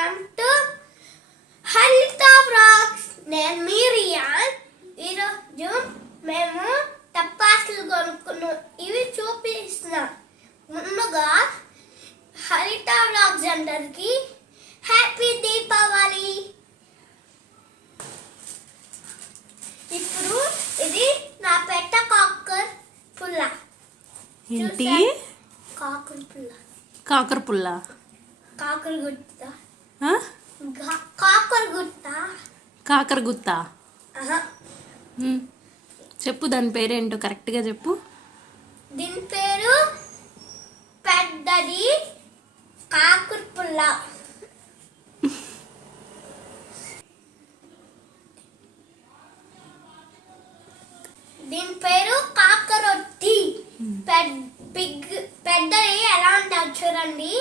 Welcome to హరిత vlogs. నేను మీ rayon. ఈరోజు మేము టపాసులు కొనుక్కున్నాం. ఇవి చూపిస్తున్నా. ముందుగా హరిత వ్లాగ్స్ అందరికి హ్యాపీ దీపావళి. ఇప్పుడు ఇది నా పెట్ట కాకర్ పుల్ల. ఏంటి? కాకర్ పుల్ల. కాకర పుల్ల. కాకర గుత్త. కాకర గుత్త. కాకర గుత్త. చెప్పు, దాని పేరేంటో కరెక్ట్గా చెప్పు. దీని పేరు పెద్దది కాకర పుల్ల. దీని పేరు కాకరొత్తి. పెద్దది ఎలా ఉంటుంది చూడండి.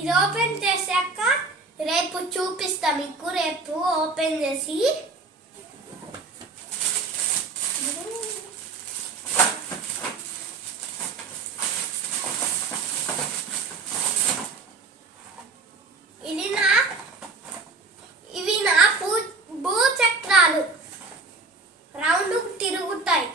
ఇది ఓపెన్ చేశాక రేపు చూపిస్తా మీకు. రేపు ఓపెన్ చేసి ఇవి నా భూచక్రాలు రౌండ్ తిరుగుతాయి.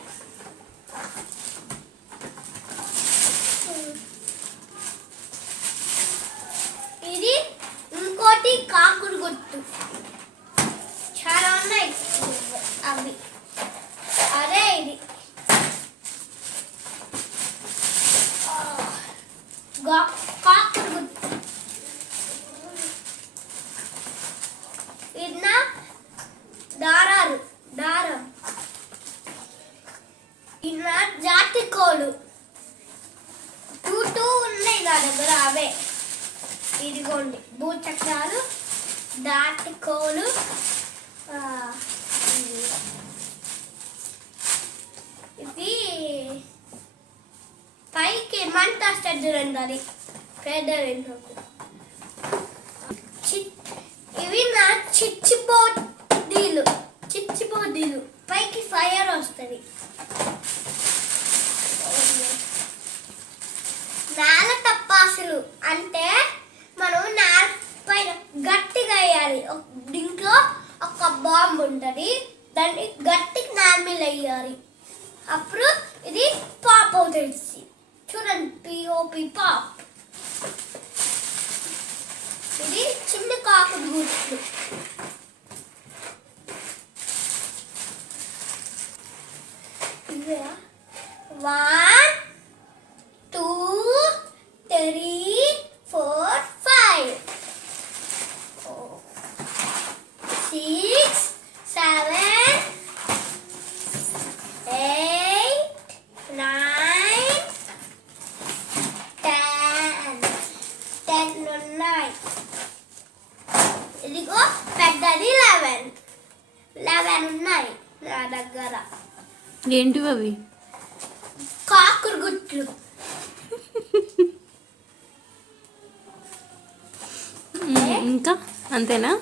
ఇది ఇంకోటి కాకుడు గుర్తు. చాలా ఉన్నాయి అవి. అదే ఇది కాకుడు గుర్తు. ఇది నా దారం. ఇది నా జాతి కోళ్ళు. టూ ఉన్నాయి నా దగ్గర. అవే ఇదిగోండి భూచక్రాలు, దాటికోలు. ఇది పైకి మంట వస్తుంది. అది పెద్ద. ఇవి నా చిచ్చిపోదీలు. పైకి ఫైర్ వస్తుంది. నేల టపాసులు అంటే మనం నేల పైన గట్టిగా వేయాలి. దీంట్లో ఒక బాంబు ఉంటుంది. దాన్ని గట్టిగా నేల మీద వేయాలి. అప్పుడు ఇది పాప్ అవుతుంది. చూడండి, పిఓపి పాప్. ఇది చిన్న కాకుడు గుర్తు. ఇవే 1 2 3 4 5 6 7 8 9 10 ఉన్నాయి. ఇదిగో పెద్దది 11 ఉన్నాయి నా దగ్గర. ఏంటివి అవి? కాకుడు గుట్లు. ఇంకా అంతేనా?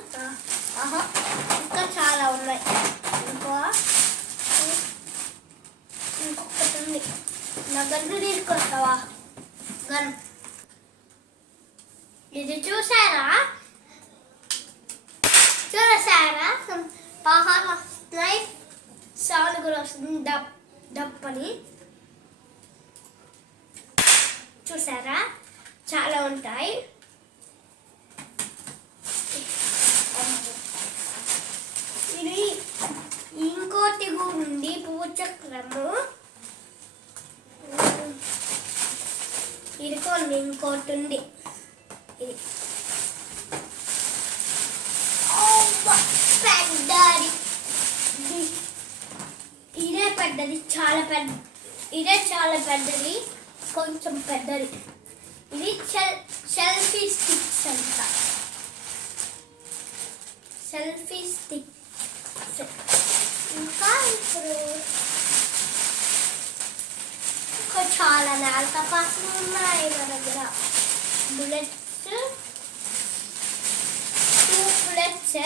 ఇంకా చాలా ఉన్నాయి. ఇంకొకటి ఉంది. నా గన్ను తీసుకొస్తావా? గన్ ఇది చూసారా? పహాల స్నైప్ సౌండ్ కూడా వస్తుంది. డప్పని చూసారా? చాలా ఉంటాయి. ఇది ఇంకోటి ఉంది భూచక్రము. ఇదిగోండి ఇంకోటి ఉంది. ఇది పెద్దది. ఇదే పెద్దది. ఇదే చాలా పెద్దది. కొంచెం పెద్దది. ఇది సెల్ఫీ స్టిక్స్ అంట. Selfie stick. ఇంకా ఇప్పుడు చాలా నేల టపాసులు ఉన్నాయి నా దగ్గర. Bullets 2 bullets.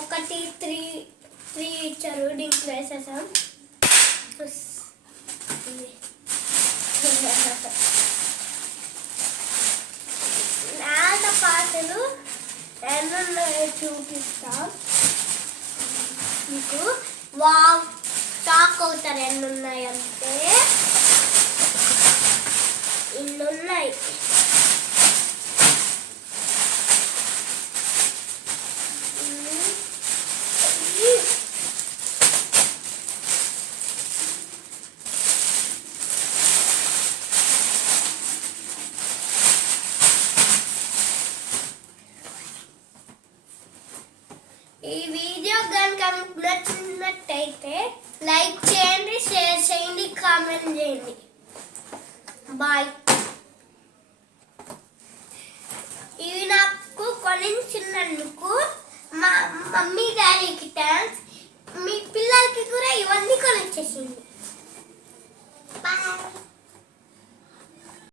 ఒకటి 3 ఇచ్చారు. దీంట్లో వేసేసాం. నేల పాటలు ఎన్నున్నాయో చూపిస్తా మీకు. వావ్, షాక్ అవుతారు ఎన్నున్నాయంటే. ఇన్నున్నాయి. ఈ వీడియో కనుక మీకు నచ్చినట్టయితే లైక్ చేయండి, షేర్ చేయండి, కామెంట్ చేయండి. బాయ్. ఇవి నాకు కొనిచ్చినందుకు మా మమ్మీ డాడీకి థ్యాంక్స్. మీ పిల్లలకి కూడా ఇవన్నీ కొనిచ్చేసింది. బాయ్.